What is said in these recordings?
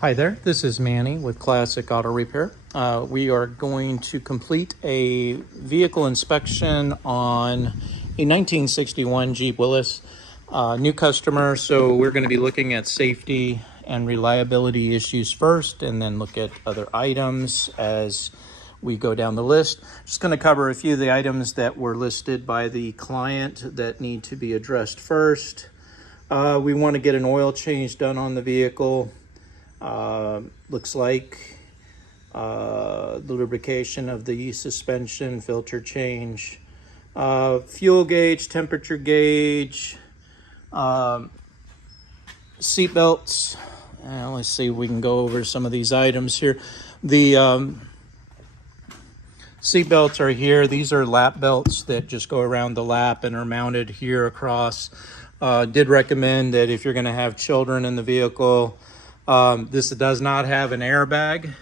Hi there, this is Manny with Classic Auto Repair. We are going to complete a vehicle inspection on a 1961 Jeep Willys. New customer, so we're going to be looking at safety and reliability issues first, and then look at other items as we go down the list. Just going to cover a few of the items that were listed by the client that need to be addressed first. We want to get an oil change done on the vehicle. Looks like the lubrication of the suspension, filter change, fuel gauge, temperature gauge, seat belts. Let's see if we can go over some of these items here. The seat belts are here. These are lap belts that just go around the lap and are mounted here across. Did recommend that if you're going to have children in the vehicle, this does not have an airbag,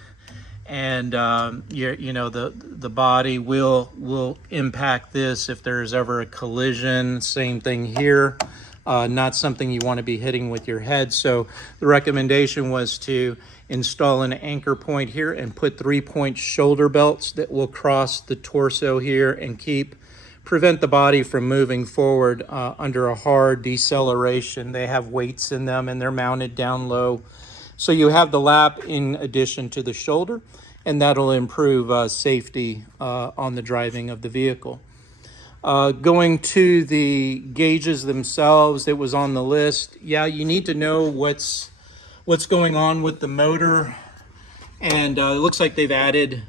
and the body will impact this if there's ever a collision. Same thing here. Not something you want to be hitting with your head. So the recommendation was to install an anchor point here and put 3-point shoulder belts that will cross the torso here and prevent the body from moving forward under a hard deceleration. They have weights in them and they're mounted down low. So you have the lap in addition to the shoulder, and that'll improve safety on the driving of the vehicle. Going to the gauges themselves, it was on the list. Yeah, you need to know what's going on with the motor, and it looks like they've added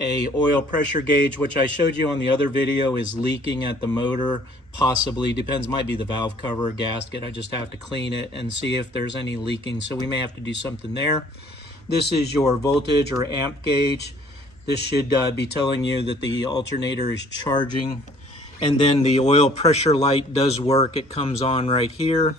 a oil pressure gauge, which I showed you on the other video is leaking at the motor. Possibly, depends, might be the valve cover or gasket. I just have to clean it and see if there's any leaking, so we may have to do something there. This is your voltage or amp gauge. This should be telling you that the alternator is charging. And then the oil pressure light does work. It comes on right here.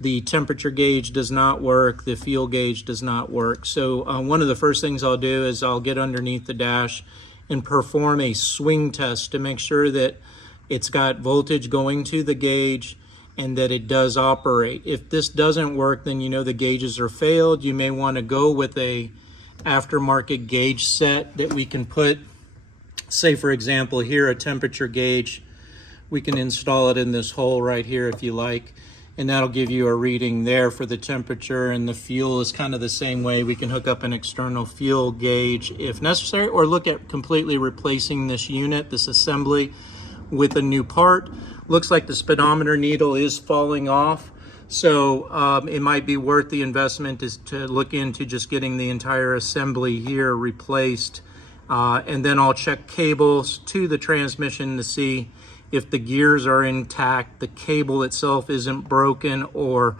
The temperature gauge does not work. The fuel gauge does not work. So one of the first things I'll do is I'll get underneath the dash and perform a swing test to make sure that it's got voltage going to the gauge and that it does operate. If this doesn't work, then you know the gauges are failed. You may want to go with a aftermarket gauge set that we can put, say for example here, a temperature gauge. We can install it in this hole right here if you like, and that'll give you a reading there for the temperature. And the fuel is kind of the same way. We can hook up an external fuel gauge if necessary, or look at completely replacing this unit, this assembly, with a new part. Looks like the speedometer needle is falling off, so it might be worth the investment is to look into just getting the entire assembly here replaced, and then I'll check cables to the transmission to see if the gears are intact, the cable itself isn't broken or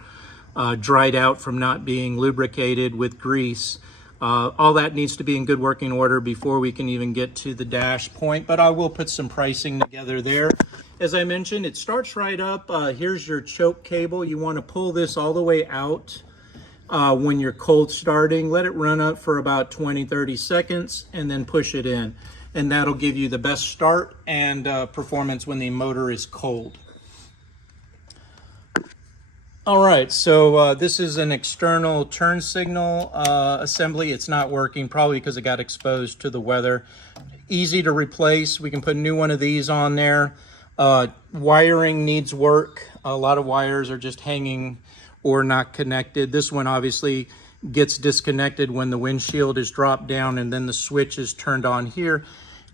dried out from not being lubricated with grease. All that needs to be in good working order before we can even get to the dash point, but I will put some pricing together there. As I mentioned, it starts right up. Here's your choke cable. You want to pull this all the way out when you're cold starting. Let it run up for about 20-30 seconds and then push it in. And that'll give you the best start and performance when the motor is cold. All right, so this is an external turn signal assembly. It's not working, probably because it got exposed to the weather. Easy to replace. We can put a new one of these on there. Wiring needs work. A lot of wires are just hanging or not connected. This one obviously gets disconnected when the windshield is dropped down and then the switch is turned on here.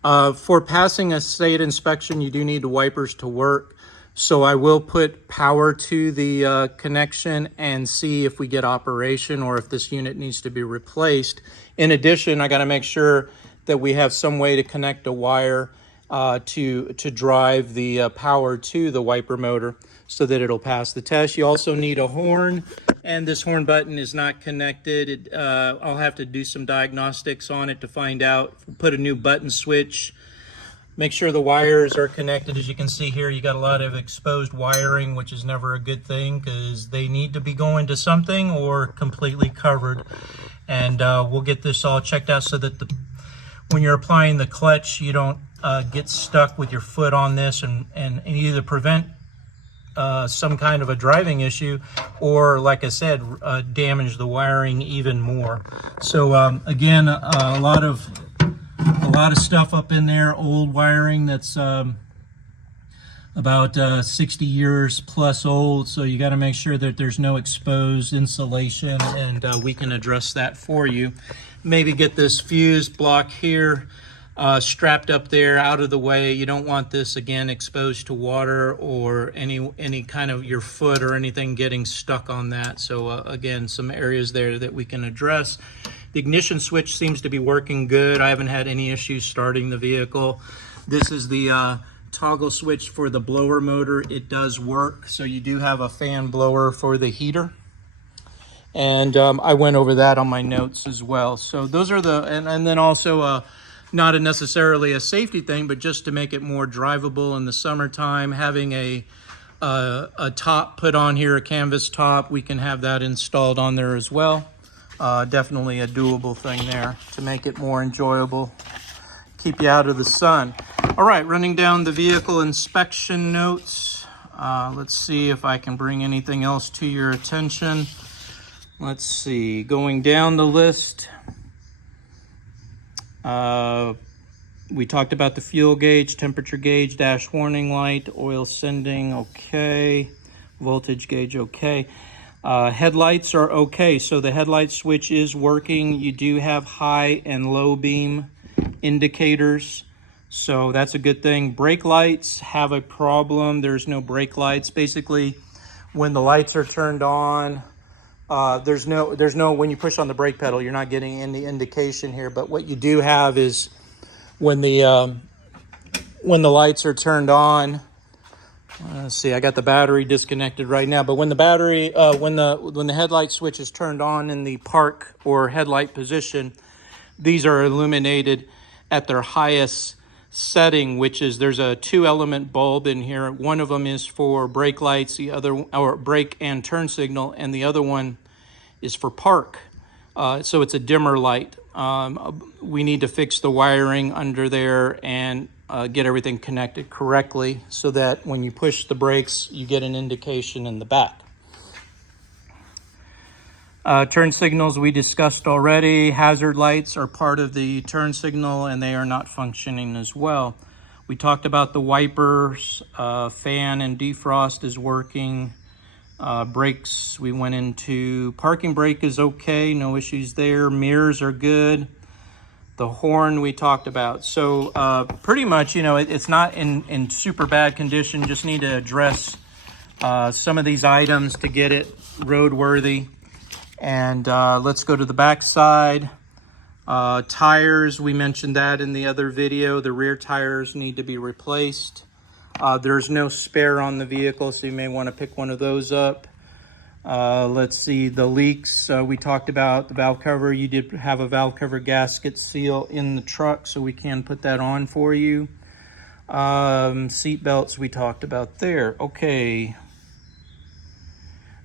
For passing a state inspection, you do need the wipers to work. So I will put power to the connection and see if we get operation or if this unit needs to be replaced. In addition, I got to make sure that we have some way to connect a wire to drive the power to the wiper motor so that it'll pass the test. You also need a horn, and this horn button is not connected. I'll have to do some diagnostics on it to find out. Put a new button switch. Make sure the wires are connected. As you can see here, you got a lot of exposed wiring, which is never a good thing because they need to be going to something or completely covered. And we'll get this all checked out so that when you're applying the clutch, you don't get stuck with your foot on this and either prevent some kind of a driving issue, or like I said, damage the wiring even more. So again, a lot of stuff up in there, old wiring that's about 60 years plus old. So you got to make sure that there's no exposed insulation, and we can address that for you. Maybe get this fuse block here strapped up there out of the way. You don't want this again exposed to water or any kind of your foot or anything getting stuck on that. So again, some areas there that we can address. The ignition switch seems to be working good. I haven't had any issues starting the vehicle. This is the toggle switch for the blower motor. It does work. So you do have a fan blower for the heater. And I went over that on my notes as well. So those are the, and then also not necessarily a safety thing, but just to make it more drivable in the summertime, having a top put on here, a canvas top, we can have that installed on there as well. Definitely a doable thing there to make it more enjoyable, keep you out of the sun. All right, running down the vehicle inspection notes. Let's see if I can bring anything else to your attention. Let's see, going down the list. We talked about the fuel gauge, temperature gauge, dash warning light, oil sending, okay. Voltage gauge, okay. Headlights are okay. So the headlight switch is working. You do have high and low beam indicators, so that's a good thing. Brake lights have a problem. There's no brake lights. Basically, when the lights are turned on, there's no when you push on the brake pedal, you're not getting any indication here. But what you do have is when the lights are turned on. Let's see, I got the battery disconnected right now. But when the battery, when the headlight switch is turned on in the park or headlight position, these are illuminated at their highest setting, which is there's a 2-element bulb in here. One of them is for brake lights, the other, or brake and turn signal, and the other one is for park. So it's a dimmer light. We need to fix the wiring under there and get everything connected correctly so that when you push the brakes, you get an indication in the back. Turn signals we discussed already. Hazard lights are part of the turn signal and they are not functioning as well. We talked about the wipers, fan and defrost is working. Brakes, we went into parking brake is okay, no issues there. Mirrors are good. The horn we talked about. So pretty much, you know, it's not in super bad condition. Just need to address some of these items to get it roadworthy. And let's go to the back side. Tires, we mentioned that in the other video. The rear tires need to be replaced. There's no spare on the vehicle, so you may want to pick one of those up. Let's see, the leaks. We talked about the valve cover. You did have a valve cover gasket seal in the truck, so we can put that on for you. Seat belts we talked about there. Okay.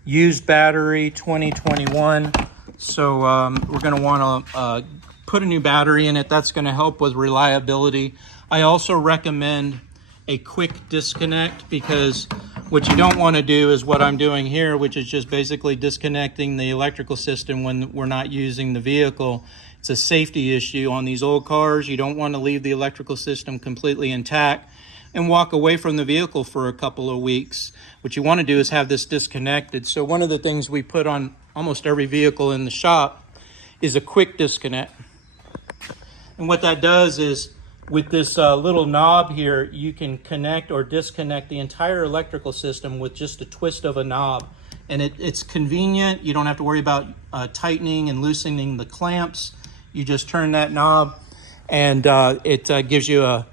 Used battery 2021. So we're going to want to put a new battery in it. That's going to help with reliability. I also recommend a quick disconnect, because what you don't want to do is what I'm doing here, which is just basically disconnecting the electrical system when we're not using the vehicle. It's a safety issue on these old cars. You don't want to leave the electrical system completely intact and walk away from the vehicle for a couple of weeks. What you want to do is have this disconnected. So one of the things we put on almost every vehicle in the shop is a quick disconnect. And what that does is, with this little knob here, you can connect or disconnect the entire electrical system with just a twist of a knob. And it's convenient. You don't have to worry about tightening and loosening the clamps. You just turn that knob, and it gives you a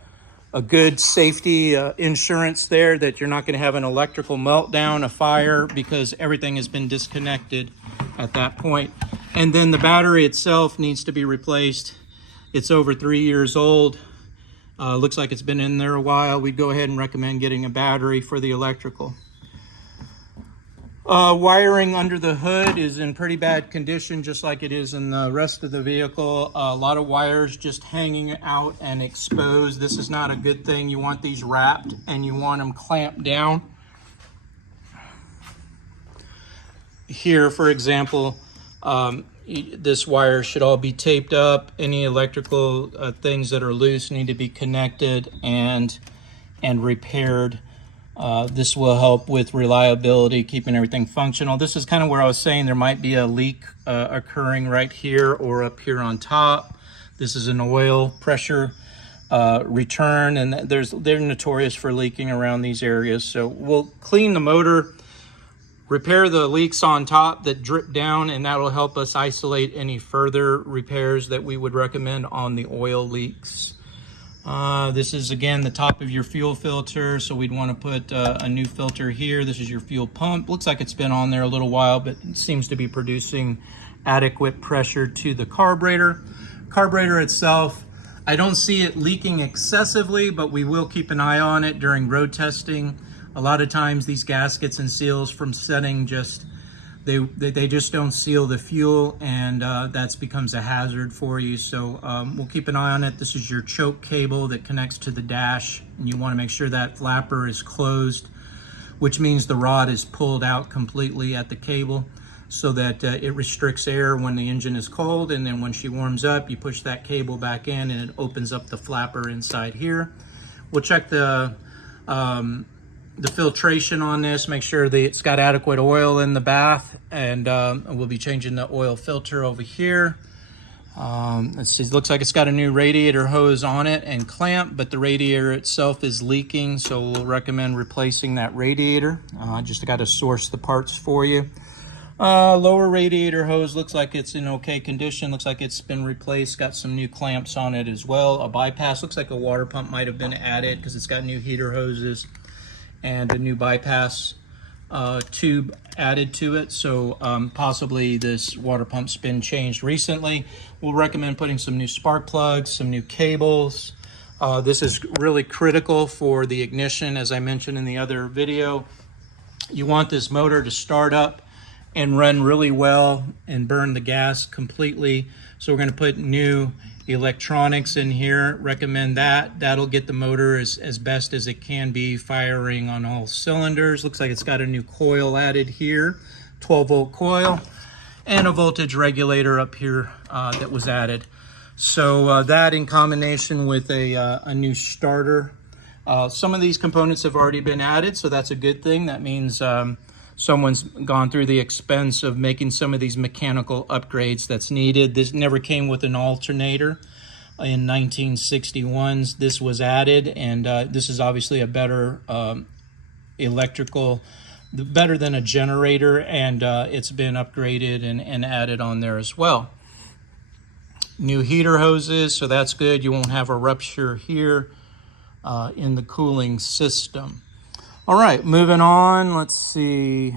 good safety insurance there that you're not going to have an electrical meltdown, a fire, because everything has been disconnected at that point. And then the battery itself needs to be replaced. It's over 3 years old. Looks like it's been in there a while. We'd go ahead and recommend getting a battery for the electrical. Wiring under the hood is in pretty bad condition, just like it is in the rest of the vehicle. A lot of wires just hanging out and exposed. This is not a good thing. You want these wrapped and you want them clamped down. here, for example, this wire should all be taped up. Any electrical things that are loose need to be connected and repaired. This will help with reliability, keeping everything functional. This is kind of where I was saying there might be a leak occurring right here or up here on top. This is an oil pressure return, and they're notorious for leaking around these areas. So we'll clean the motor, repair the leaks on top that drip down, and that will help us isolate any further repairs that we would recommend on the oil leaks. This is, again, the top of your fuel filter, so we'd want to put a new filter here. This is your fuel pump. Looks like it's been on there a little while, but it seems to be producing adequate pressure to the carburetor. Carburetor itself, I don't see it leaking excessively, but we will keep an eye on it during road testing. A lot of times these gaskets and seals from setting they just don't seal the fuel, and that becomes a hazard for you. So we'll keep an eye on it. This is your choke cable that connects to the dash, and you want to make sure that flapper is closed, which means the rod is pulled out completely at the cable so that it restricts air when the engine is cold, and then when she warms up, you push that cable back in and it opens up the flapper inside here. We'll check the filtration on this, make sure that it's got adequate oil in the bath, and we'll be changing the oil filter over here. Let's see, it looks like it's got a new radiator hose on it and clamp, but the radiator itself is leaking, so we'll recommend replacing that radiator. Just got to source the parts for you. Lower radiator hose looks like it's in okay condition. Looks like it's been replaced. Got some new clamps on it as well. A bypass, looks like a water pump might have been added because it's got new heater hoses and a new bypass tube added to it. So possibly this water pump's been changed recently. We'll recommend putting some new spark plugs, some new cables. This is really critical for the ignition. As I mentioned in the other video, you want this motor to start up and run really well and burn the gas completely. So we're going to put new electronics in here. Recommend that. That'll get the motor as best as it can be, firing on all cylinders. Looks like it's got a new coil added here, 12-volt coil, and a voltage regulator up here that was added. So that in combination with a new starter. Some of these components have already been added, so that's a good thing. That means someone's gone through the expense of making some of these mechanical upgrades that's needed. This never came with an alternator. In 1961s, this was added, and this is obviously a better electrical, better than a generator, and it's been upgraded and added on there as well. New heater hoses, so that's good. You won't have a rupture here in the cooling system. All right, moving on, let's see.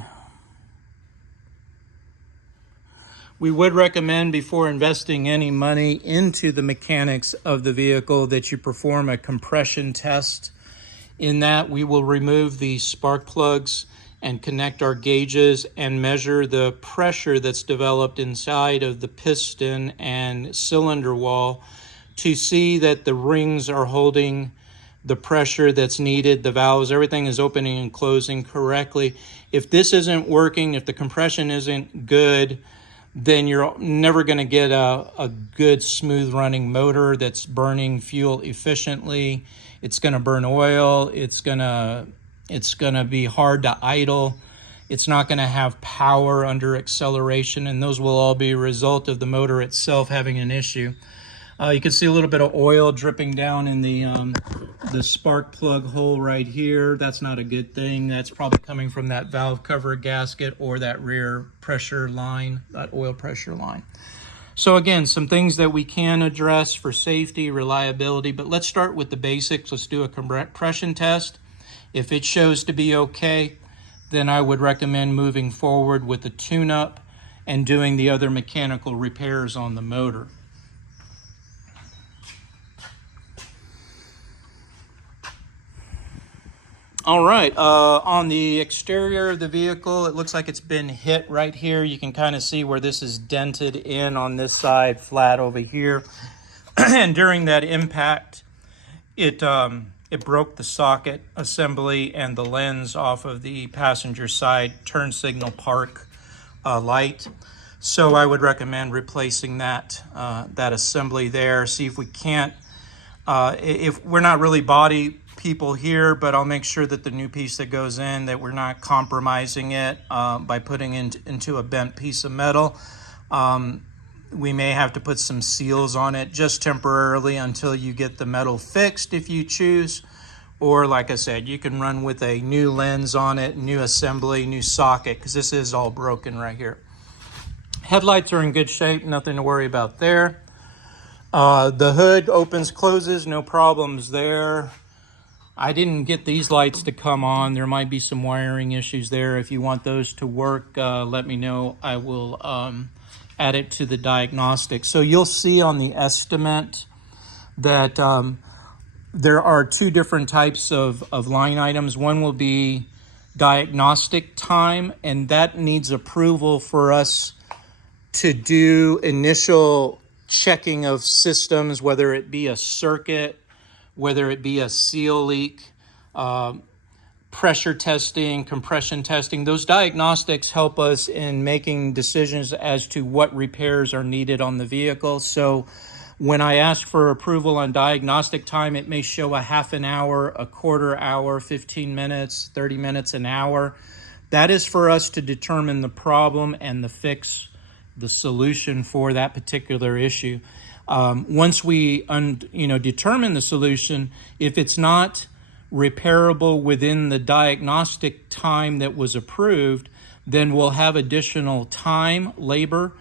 We would recommend before investing any money into the mechanics of the vehicle that you perform a compression test. In that, we will remove the spark plugs and connect our gauges and measure the pressure that's developed inside of the piston and cylinder wall to see that the rings are holding the pressure that's needed, the valves, everything is opening and closing correctly. If this isn't working, if the compression isn't good, then you're never going to get a good smooth running motor that's burning fuel efficiently. It's going to burn oil. It's going to be hard to idle. It's not going to have power under acceleration, and those will all be a result of the motor itself having an issue. You can see a little bit of oil dripping down in the spark plug hole right here. That's not a good thing. That's probably coming from that valve cover gasket or that rear pressure line, that oil pressure line. So again, some things that we can address for safety, reliability, but let's start with the basics. Let's do a compression test. If it shows to be okay, then I would recommend moving forward with the tune-up and doing the other mechanical repairs on the motor. All right, on the exterior of the vehicle, it looks like it's been hit right here. You can kind of see where this is dented in on this side, flat over here. And during that impact, it broke the socket assembly and the lens off of the passenger side turn signal park light. So I would recommend replacing that assembly there. See if we can't, if we're not really body people here, but I'll make sure that the new piece that goes in, that we're not compromising it by putting into a bent piece of metal. We may have to put some seals on it just temporarily until you get the metal fixed if you choose. Or like I said, you can run with a new lens on it, new assembly, new socket, because this is all broken right here. Headlights are in good shape, nothing to worry about there. The hood opens, closes, no problems there. I didn't get these lights to come on. There might be some wiring issues there. If you want those to work, let me know. I will add it to the diagnostic. So you'll see on the estimate that there are two different types of line items. One will be diagnostic time, and that needs approval for us to do initial checking of systems, whether it be a circuit, whether it be a seal leak, pressure testing, compression testing. Those diagnostics help us in making decisions as to what repairs are needed on the vehicle. So when I ask for approval on diagnostic time, it may show a half an hour, a quarter hour, 15 minutes, 30 minutes, an hour. That is for us to determine the problem and the fix, the solution for that particular issue. Once we determine the solution, if it's not repairable within the diagnostic time that was approved, then we'll have additional time, labor,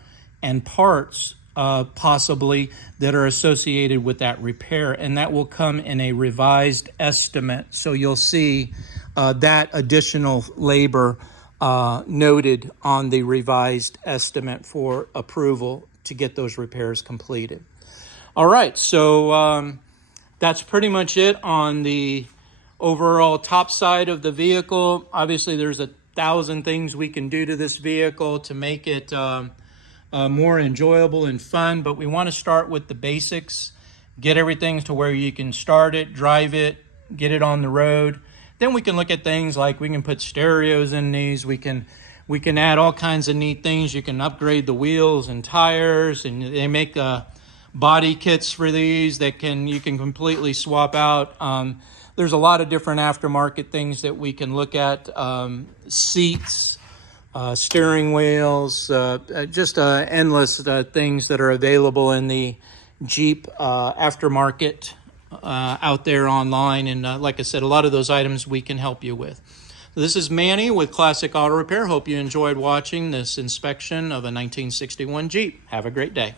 and parts possibly that are associated with that repair, and that will come in a revised estimate. So you'll see that additional labor noted on the revised estimate for approval to get those repairs completed. All right, so that's pretty much it on the overall top side of the vehicle. Obviously, there's 1,000 things we can do to this vehicle to make it more enjoyable and fun, but we want to start with the basics, get everything to where you can start it, drive it, get it on the road. Then we can look at things like we can put stereos in these. We can add all kinds of neat things. You can upgrade the wheels and tires, and they make body kits for these that you can completely swap out. There's a lot of different aftermarket things that we can look at. Seats, steering wheels, just endless things that are available in the Jeep aftermarket out there online. And like I said, a lot of those items we can help you with. This is Manny with Classic Auto Repair. Hope you enjoyed watching this inspection of a 1961 Jeep. Have a great day.